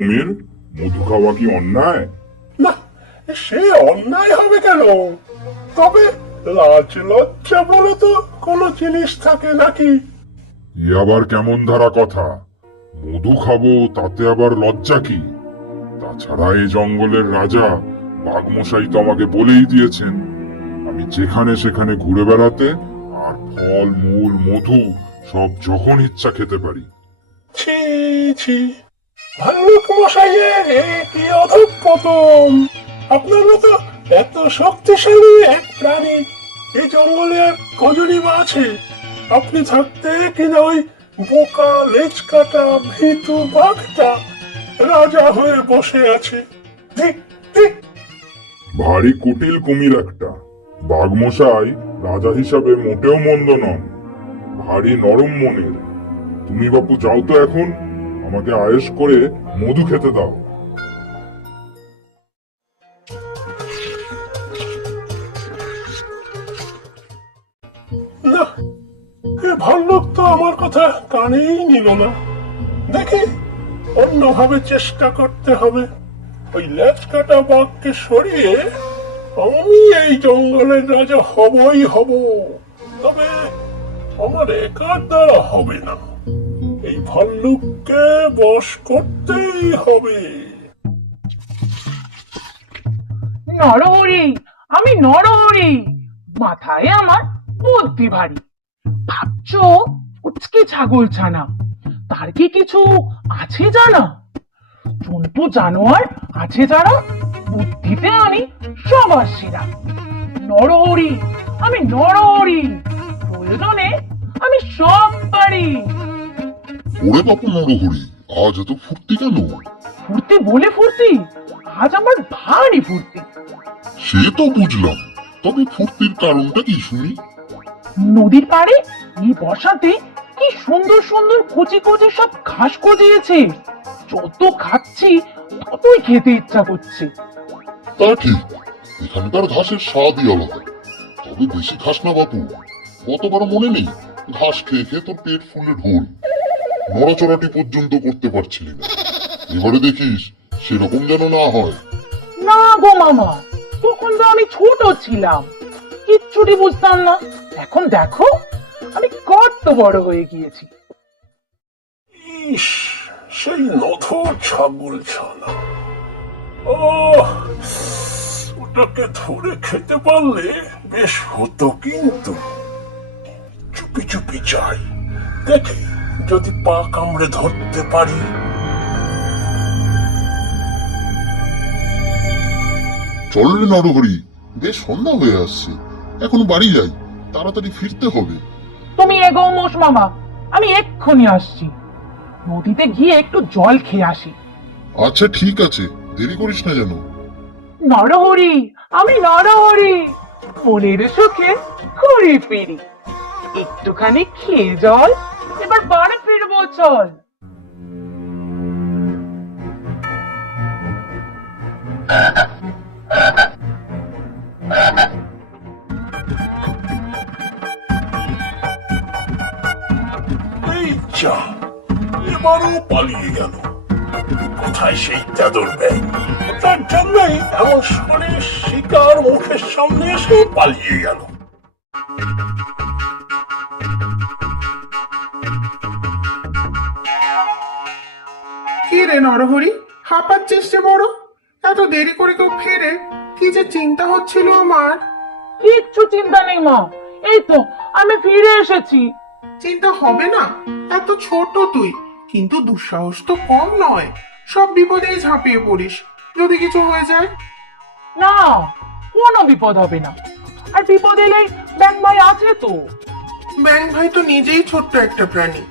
কুমির মধু খাওয়া কি অন্যায়? না সে অন্যায় হবে কেন? তবে লাজ লজ্জা বলে তো কোনো জিনিস থাকে নাকি? এ আবার কেমন ধারা কথা? মধু খাব তাতে আবার লজ্জা কি? তাছাড়া এই জঙ্গলের রাজা বাঘমশাই তো আমাকে বলেই দিয়েছেন আমি যেখানে সেখানে ঘুরে বেড়াতে আর ফল মূল মধু সব যখন ইচ্ছা খেতে পারি। ছি ছি। ভাল্লুক মশাইয়ের আপনার মতো এত শক্তিশালী এক প্রাণী এই জঙ্গলে আর কজনই বা আছে? আপনি থাকতে কিনা ওই বোকা লেজ কাটা ভীতু বাঘটা রাজা হয়ে বসে আছে। ভারী কুটিল কুমির একটা। বাঘমশাই রাজা হিসাবে মোটেও মন্দ নন। ভারী নরম মনের। তুমি বাপু যাও তো এখন। আমাকে আয়েশ করে মধু খেতে দাও। ভাল্লুক তো আমার কথা কানেই নিল না। দেখি, অন্যভাবে চেষ্টা করতে হবে। ওই লেজ কাটা বাঘকে সরিয়ে আমি এই জঙ্গলের রাজা হবই হব। তবে আমার একার দ্বারা হবে না। ভাল্লুককে বশ করতেই হবে। নরহরি, আমি নরহরি। মাথায় আমার বুদ্ধি ভারী। ভাবছ উচকে ছাগল ছানা? তার কি কিছু আছে জানা? জন্তু জানোয়ার আছে যারা বুদ্ধিতে আমি সবার সেরা নরহরি, আমি নরহরি। প্রয়োজনে আমি সব পারি। ওরে বাপু নরহরি আজ এত ফুর্তি কেন? ফুর্তি বলে ফুর্তি? আজ আমার ভারী ফুর্তি। সে তো বুঝলাম তবে ফুর্তির কারণটা কি শুনি? নদীর পাড়ে এই বর্ষাতে কি সুন্দর সুন্দর কচি কচি সব ঘাস গজিয়েছে। যত খাচ্ছি ততই খেতে ইচ্ছা করছে। তা ঠিক এখানকার ঘাসের স্বাদই আলাদা। তবে বেশি খাস না বাপু কতবার মনে নেই ঘাস খেয়ে খেয়ে তোর পেট ফুলে ঢোল। নড়াচড়াটি পর্যন্ত করতে পারছিলি না। এবারে দেখিস সেরকম যেন না হয়। না গো মামা তখন তো আমি ছোট ছিলাম। কিচ্ছুটি বুঝতাম না। এখন দেখো আমি কত বড় হয়ে গিয়েছি। ইস সেই নথর ছাগল ছানা। ও ওটাকে ধরে খেতে পারলে বেশ হতো কিন্তু। চুপি চুপি যাই দেখি। যদি পা কামড়ে ধরতে পারি। চল রে নরহরি বেশ সন্ধ্যা হয়ে আসছে। এখন বাড়ি যাই তাড়াতাড়ি ফিরতে হবে। তুমি এগো মোষ মামা আমি এক্ষুনি আসছি। নদীতে গিয়ে একটু জল খেয়ে আসি। আচ্ছা ঠিক আছে দেরি করিস না যেন। নরহরি আমি নরহরি মনের সুখে ঘুরে ফিরি। একটুখানি খেয়ে জল এবার বাড়ি ফিরবো, চল। পালিয়ে গেল। কোথায় সেই চাদর ব্যাগ? তার জন্যই এমন শরীর শিকার মুখের সামনে এসে পালিয়ে গেল। নরহরি হাঁপাচ্ছিস যে বড়? এত দেরি করে কেউ ফেরে? কি যে চিন্তা হচ্ছিল আমার। কিচ্ছু চিন্তা নেই মা। এই তো আমি ফিরে এসেছি। চিন্তা হবে না এত ছোট তুই। কিন্তু দুঃসাহস তো কম নয়। সব বিপদেই ঝাঁপিয়ে পড়িস। যদি কিছু হয়ে যায়? না কোনো বিপদ হবে না। আর বিপদ এলে ব্যাং ভাই আছে তো। ব্যাং ভাই তো নিজেই ছোট্ট একটা প্রাণী।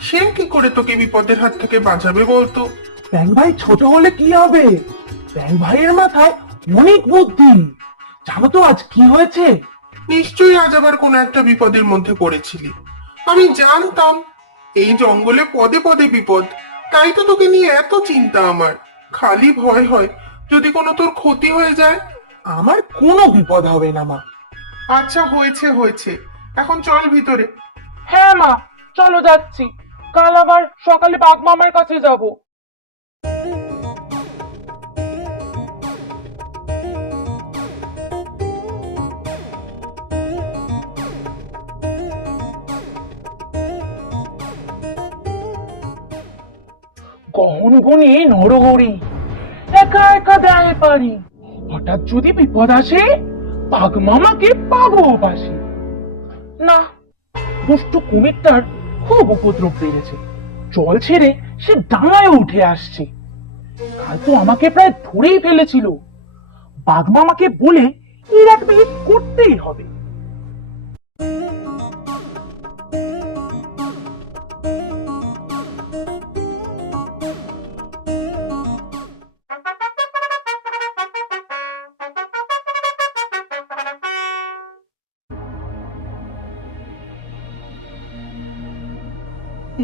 সে কি করে তোকে বিপদের হাত থেকে বাঁচাবে বলতো? ব্যাং ভাই ছোট হলে কি হবে? ব্যাং ভাইয়ের মাথায় অনেক বুদ্ধি। জানো তো আজ কি হয়েছে? নিশ্চয়ই আজ আবার কোনো একটা বিপদের মধ্যে পড়েছিলি। আমি জানতাম এই জঙ্গলে পদে পদে বিপদ। তাই তো তোকে নিয়ে এত চিন্তা আমার। খালি ভয় হয় যদি কোনো তোর ক্ষতি হয়ে যায়। আমার কোনো বিপদ হবে না মা। আচ্ছা হয়েছে হয়েছে। এখন চল ভিতরে। হ্যাঁ মা চলো যাচ্ছি। কাল আবার সকালে বাঘ মামার কাছে যাব। গহন গনে নরহরি, একা একা দেয় পারি। হঠাৎ যদি বিপদ আসে বাঘ মামাকে পাবো পাশে না, দুষ্টু কুমিরটার খুব উপদ্রব বেড়েছে। জল ছেড়ে সে ডাঙায় উঠে আসছে। কাল তো আমাকে প্রায় ধরেই ফেলেছিল। বাঘ মামাকে বলে এর একটা করতেই হবে।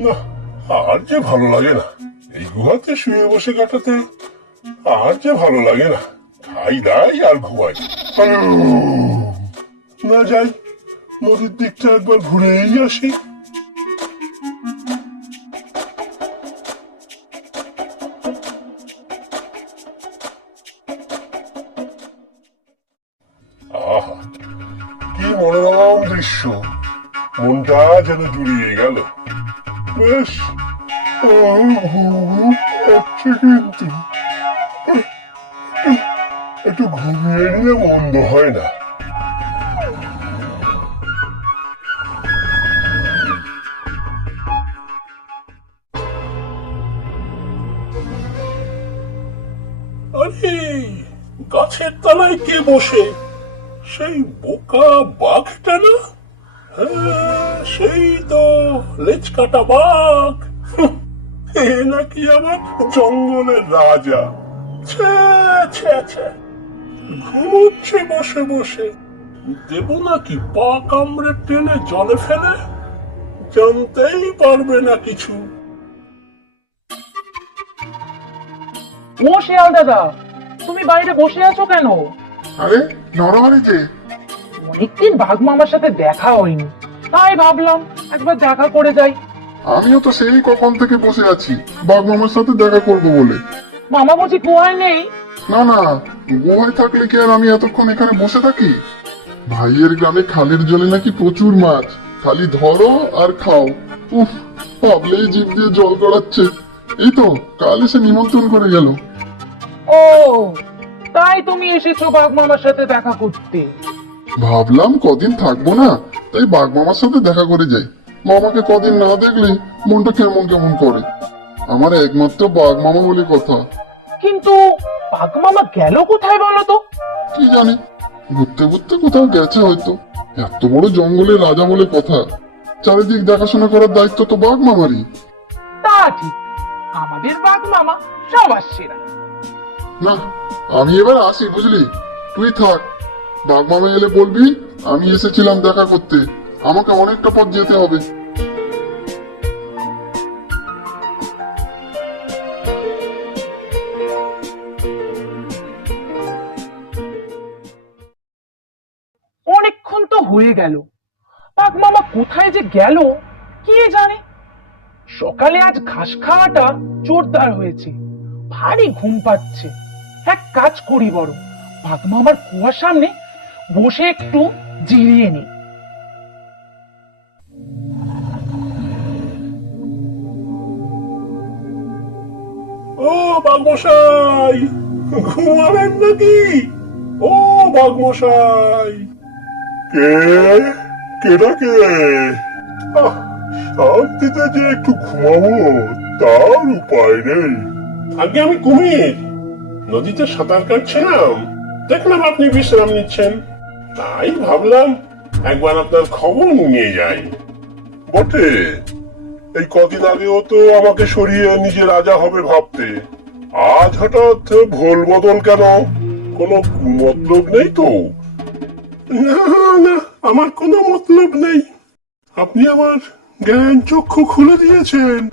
না, আর যে ভালো লাগে না। এই গুহাতে শুয়ে বসে কাটাতে আর যে ভালো লাগে না। খাই দাই আর ঘুমাই। না যাই, নদীর দিকটা একবার ঘুরেই আসি। মনোরম দৃশ্য। মনটা যেন জুড়িয়ে গেল। বেশ হচ্ছে কিন্তু। একটু ঘুমিয়ে নিলে মন্দ হয় না। আরে, গাছের তলায় কে বসে? সেই বোকা বাঘটা না? সেই তো লেজ কাটা বাঘ। এ নাকি আবার জঙ্গলের রাজা? ঘুমোচ্ছে বসে বসে। দেব নাকি পা কামড়ে টেনে জলে ফেলে? জানতেই পারবে না কিছু। ও শেয়াল দাদা তুমি বাইরে বসে আছো কেন? আরে নরহরি যে। অনেকদিন বাঘ মামার সাথে দেখা হয়নি। তাই ভাবলাম একবার দেখা করে যাই। আমিও তো সেই কখন থেকে বসে আছি। বাঘ মামার সাথে দেখা করব বলে। মামা বুঝি গুহায় নেই? না না গোয়ায় থাকলে কি আর আমি এতক্ষণ এখানে বসে থাকি? ভাইয়ের গ্রামে খালের জলে নাকি প্রচুর মাছ। খালি ধরো আর খাও। উফ ভাবলেই জিভ দিয়ে জল গড়াচ্ছে। এই তো কাল এসে নিমন্ত্রণ করে গেল। ও তাই তুমি এসেছ বাঘ মামার সাথে দেখা করতে। ভাবলাম কদিন থাকব না তাই বাঘ মামার সাথে দেখা করে যাই। মামাকে কদিন না দেখলে মনটা কেমন কেমন করে। আমার একমাত্র বাঘ মামা বলে কথা। কিন্তু বাঘ মামা গেল কোথায় বলো তো? কি জানি ঘুরতে ঘুরতে কোথাও গেছে হয়তো। এত বড় জঙ্গলে রাজা বলে কথা। চারিদিক দেখাশোনা করার দায়িত্ব তো বাঘ মামারই। তা ঠিক আমাদের বাঘ মামা সবার সেরা। না আমি এবার আসি বুঝলি? তুই থাক। বাঘ এলে বলবি, আমি এসেছিলাম দেখা করতে। আমাকে অনেকটা পথ যেতে হবে। অনেকক্ষণ তো হয়ে গেল। মামা কোথায় যে গেল, কে জানে? সকালে আজ ঘাস খাওয়াটা জোরদার হয়েছে। ভারী ঘুম পাচ্ছে। এক কাজ করি বড় মামার কুয়ার সামনে বসে একটু জিরিয়ে নি ও বাঘমশাই ঘুমাবেন নাকি? ও বাঘমশাই। কে? কেটা কে? আহ, শান্তিতে যে একটু ঘুমাবো তার উপায় নেই। আগে আমি কুমির। নদীতে সাঁতার কাটছিলাম। দেখলাম আপনি বিশ্রাম নিচ্ছেন। তাই ভাবলাম একবার আপনার খবর নিয়ে যাই। বটে, এই কদিন আগেও তো আমাকে সরিয়ে নিজে রাজা হবে ভাবতে। আজ হঠাৎ ভোল বদল কেন? কোনো মতলব নেই তো? না আমার কোনো মতলব নেই। আপনি আমার জ্ঞান চক্ষু খুলে দিয়েছেন।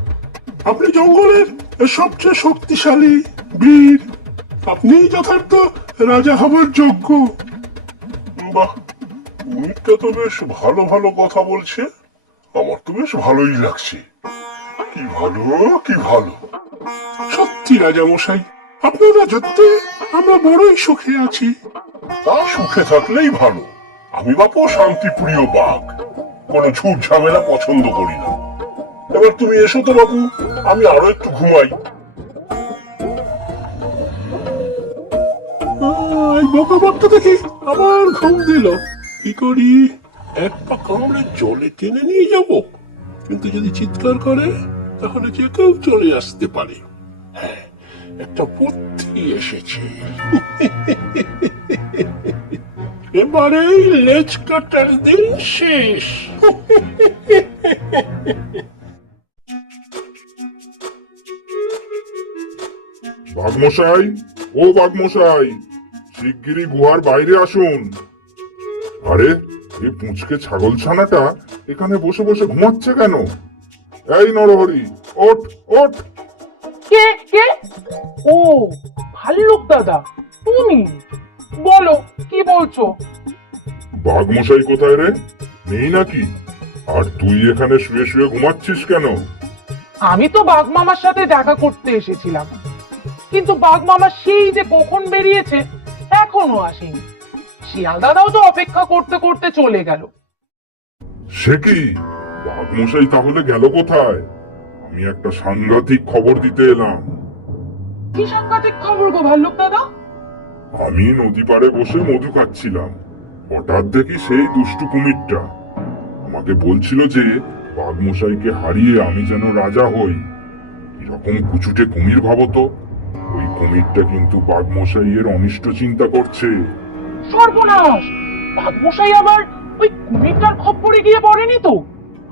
আপনি জঙ্গলের সবচেয়ে শক্তিশালী বীর। আপনি যথার্থ রাজা হবার যোগ্য। বাহ তো বেশ ভালো ভালো কথা বলছে। আমার তো বেশ ভালোই লাগছে। কি ভালো কি ভালো। সত্যি রাজা মশাই আপনার রাজত্বে আমরা বড়ই সুখে আছি। তা সুখে থাকলেই ভালো। আমি বাপু শান্তিপ্রিয় বাঘ। কোনো ঝুট ঝামেলা পছন্দ করি না। এবার তুমি এসো তো বাবু আমি আরও একটু ঘুমাই। এই বোকা দেখি। আবার ঘুম দিল। কি করি? এক পা কামড়ে জলে টেনে নিয়ে যাব। কিন্তু যদি চিৎকার করে, তাহলে যে কেউ চলে আসতে পারে। হ্যাঁ একটা বুদ্ধি এসেছে। এবারেই লেজ কাটার দিন শেষ। বাঘমশাই, ও বাঘমশাই। শিগগিরই গুহার বাইরে আসুন। আরে এই পুঁচকে ছাগল ছানাটা এখানে বসে বসে ঘুমাচ্ছে কেন? এই নরহরি ওঠ ওঠ। কে কে? ও ভাল্লুক দাদা তুমি? বলো কি বলছো? বাঘমশাই কোথায় রে? নেই নাকি? আর তুই এখানে শুয়ে শুয়ে ঘুমাচ্ছিস কেন? আমি তো বাঘ মামার সাথে দেখা করতে এসেছিলাম। কিন্তু বাঘ মামা সেই যে কখন বেরিয়েছে এখনও আসেনি। শিয়াল দাদাও তো অপেক্ষা করতে করতে চলে গেল। সে কি? বাঘমশাই তাহলে গেল কোথায়? আমি একটা সাংঘাতিক খবর দিতে এলাম। কি সাংঘাতিক খবর গো ভাল্লুক দাদা? আমি নদী পাড়ে বসে মধু খাচ্ছিলাম। হঠাৎ দেখি সেই দুষ্টু কুমিরটা। আমাকে বলছিল যে বাঘমশাইকে হারিয়ে আমি যেন রাজা হই। এরকম কুচুটে কুমির ভাবো তো। ওই কুমিরটা কিন্তু বাঘমশাই এর অনিষ্ট চিন্তা করছে। সর্বনাশ! বাঘ মশাই আবার ওই কুমিরটার খপ্পরে গিয়ে পড়েনি তো?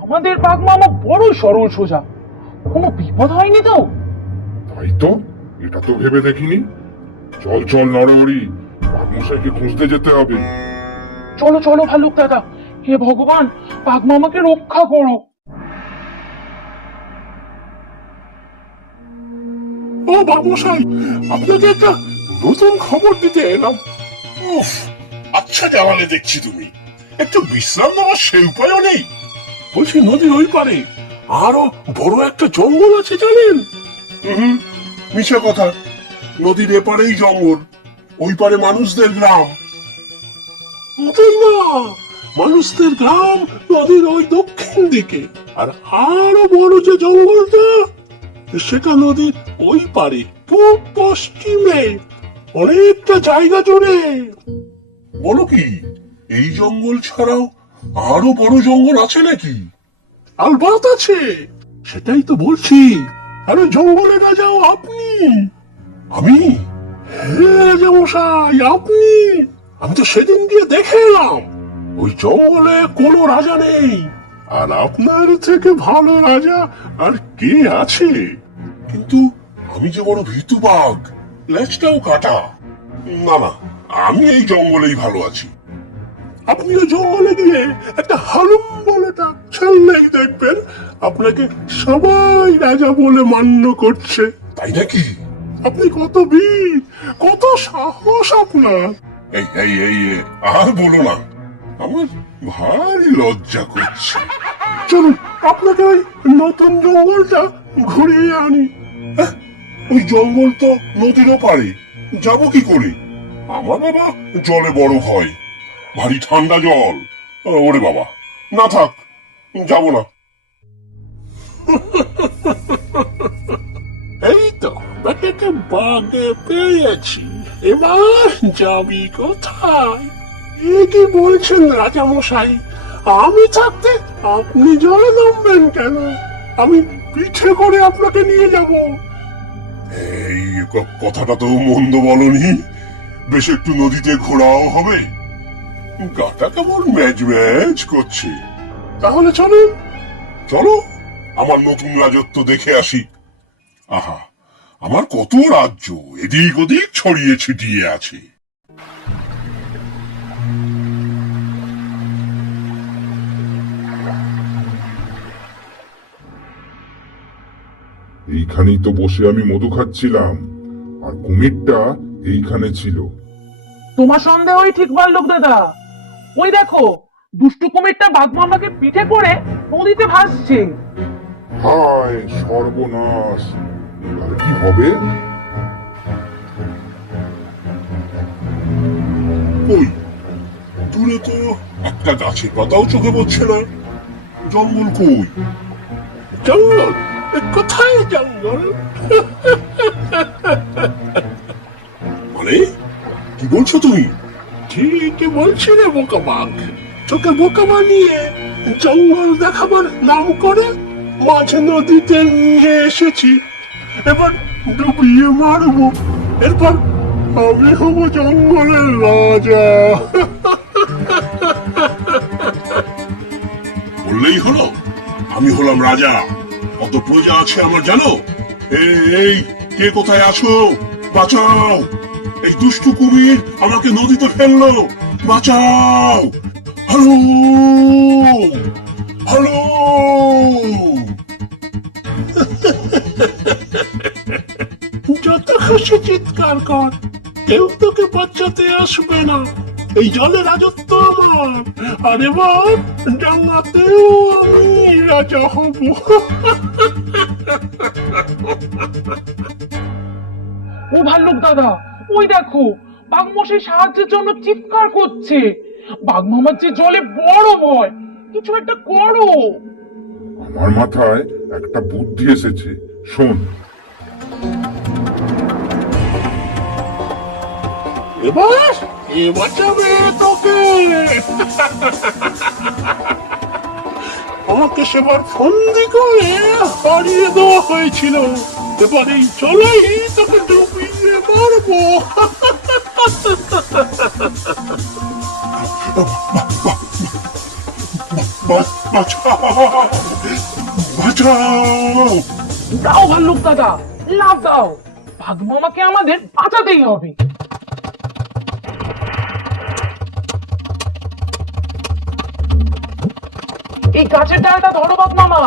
আমাদের বাঘ মামা বড় সরল সোজা। কোনো বিপদ হয়নি তো? তাই তো এটা তো ভেবে দেখিনি। চল চল নরহরি বাঘমশাইকে খুঁজতে যেতে হবে। চলো চলো ভালুক দাদা। হে ভগবান বাঘ মামাকে রক্ষা করো। ও বাবুসাই আপনাকে একটা নতুন খবর দিতে এলাম। উফ আচ্ছা দেওয়ালে দেখছি তুমি। একটু বিশ্রাম নেওয়ার সে উপায়ও নেই। বলছি নদীর ওই পারে আরও বড় একটা জঙ্গল আছে জানেন? হুম মিছে কথা। নদীর এপারেই জঙ্গল ওই পারে মানুষদের গ্রাম। মোটেই না মানুষদের গ্রাম নদীর ওই দক্ষিণ দিকে। আর আরও বড় যে জঙ্গলটা সেটা নদীর ওই পারে পূব পশ্চিমে। অনেকটা জায়গা জুড়ে। বলো কি এই জঙ্গল ছাড়াও আরও বড় জঙ্গল আছে নাকি? আলবাত আছে। সেটাই তো বলছি। আরে জঙ্গলে রাজাও আপনি? আমি? হ্যাঁ মশাই আপনি? আমি তো সেদিন গিয়ে দেখে এলাম। ওই জঙ্গলে কোনো রাজা নেই। আর আপনার থেকে ভালো রাজা আর কে আছে? কিন্তু আমি যে বড় ভীতু বাঘ লেজটাও কাটা। না না, আমি এই জঙ্গলেই ভালো আছি। আপনিও জঙ্গলে গিয়ে একটা হালুম বলেটা ছাড়লেই দেখবেন, আপনাকে সবাই রাজা বলে মান্য করছে। তাই নাকি? আপনি কত বীর, কত সাহস আপনার। এই এই এই, আর বলো না। আমার ভারী লজ্জা করছে। চলুন আপনাকে ওই নতুন জঙ্গলটা ঘুরিয়ে আনি। হ্যাঁ, ওই জঙ্গল তো নদীরও পারে যাব কি করে? আমার বাবা জলে বড় হয় ভারী ঠান্ডা জল। ওরে বাবা না থাক যাব না। এই তো বাগে পেয়েছি। এবার যাবি কোথায়? এ কি বলছেন আমি থাকতে আপনি জলে নামবেন কেন? আমি পিঠে করে আপনাকে নিয়ে যাব। এই কথাটা তো মন্দ বলনি। বেশ একটু নদীতে ঘোরাও হবে। গাটা কেমন ম্যাচ ম্যাচ করছে। তাহলে চলো চলো আমার নতুন রাজত্ব দেখে আসি। আহা আমার কত রাজ্য এদিক ওদিক ছড়িয়ে ছিটিয়ে আছে। এইখানেই তো বসে আমি মধু খাচ্ছিলাম। আর কুমিরটা এইখানে ছিল। তোমার সন্দেহই ঠিক ভাল্লুক দাদা। ওই দেখো দুষ্টু কুমিরটা বাঘ মামাকে পিঠে করে নদীতে ভাসছে। হায় সর্বনাশ। এবার কি হবে? কই? দূরে তো একটা গাছের পাতাও চোখে পড়ছে না। জঙ্গল কই? জঙ্গল? কোথায় জঙ্গল মানে? কি বলছো তুমি? ঠিকই বলছি রে বোকা বাঘ তোকে বোকা বানিয়ে জঙ্গল দেখাবার নাম করে মাঝ নদীতে নিয়ে এসেছি। এবার ডুবিয়ে মারবো। এরপর আমি হব জঙ্গলের রাজা। বললেই হলো আমি হলাম রাজা। কত প্রজা আছে আমার জানো? এই, কে কোথায় আছো? বাঁচাও! এই দুষ্টু কুমির আমাকে নদীতে ফেলল। বাঁচাও! হ্যালো হ্যালো যত খুশি চিৎকার কর কেউ তোকে বাঁচাতে আসবে না। এই জলে রাজত্ব আমার। আর এবার ডাঙাতেও আমি রাজা হব। ও ভাল্লুক দাদা ওই দেখো বাঘমশাই সাহায্যের জন্য চিৎকার করছে। বাঘমামার যে জলে বড় ভয় কিছু একটা করো। আমার মাথায় একটা বুদ্ধি এসেছে শোন। এবার কে বাঁচাবে তোকে। আমাকে সেবার ফন্দি করে হারিয়ে দেওয়া হয়েছিল। এবার এই চলেই তোকে ডুবিয়ে মারবো। দাও ভাল্লুক দাদা, লাভ দাও। বাঘমামাকে আমাদের বাঁচাতেই হবে। এই গাছের ডালটা ধরো বাঘমামা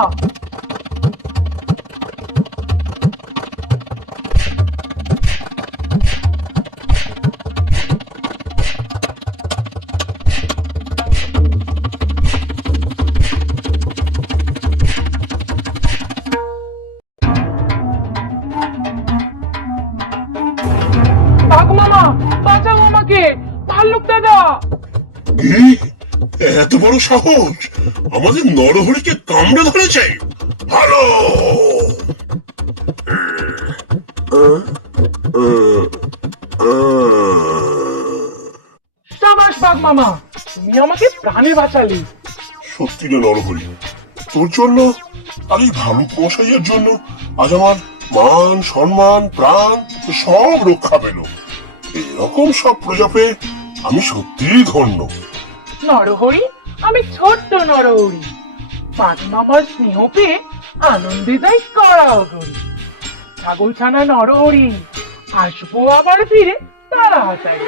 বাঘমামা বাঁচাও আমাকে। ভাল্লুক দাদা। এত বড় সাহস? আমাদের নরহরিকে কামড়ে ধরেছে। ভালো! সাবাস বাঘমামা তুমি আমাকে প্রাণে বাঁচালে। সত্যি রে নরহরি তোর জন্য আর এই ভালুক মশাইয়ের জন্য আজ আমার মান সম্মান প্রাণ সব রক্ষা পেল। এরকম সব প্রজা পেয়ে আমি সত্যিই ধন্য। নরহরি আমি ছোট্ট নরউড়ি পাঁচ নম্বর স্নেহ পেয়ে আনন্দে যাই করাও করি ছাগল ছানা নরহরি আসব আবার ফিরে তাড়াতাড়ি।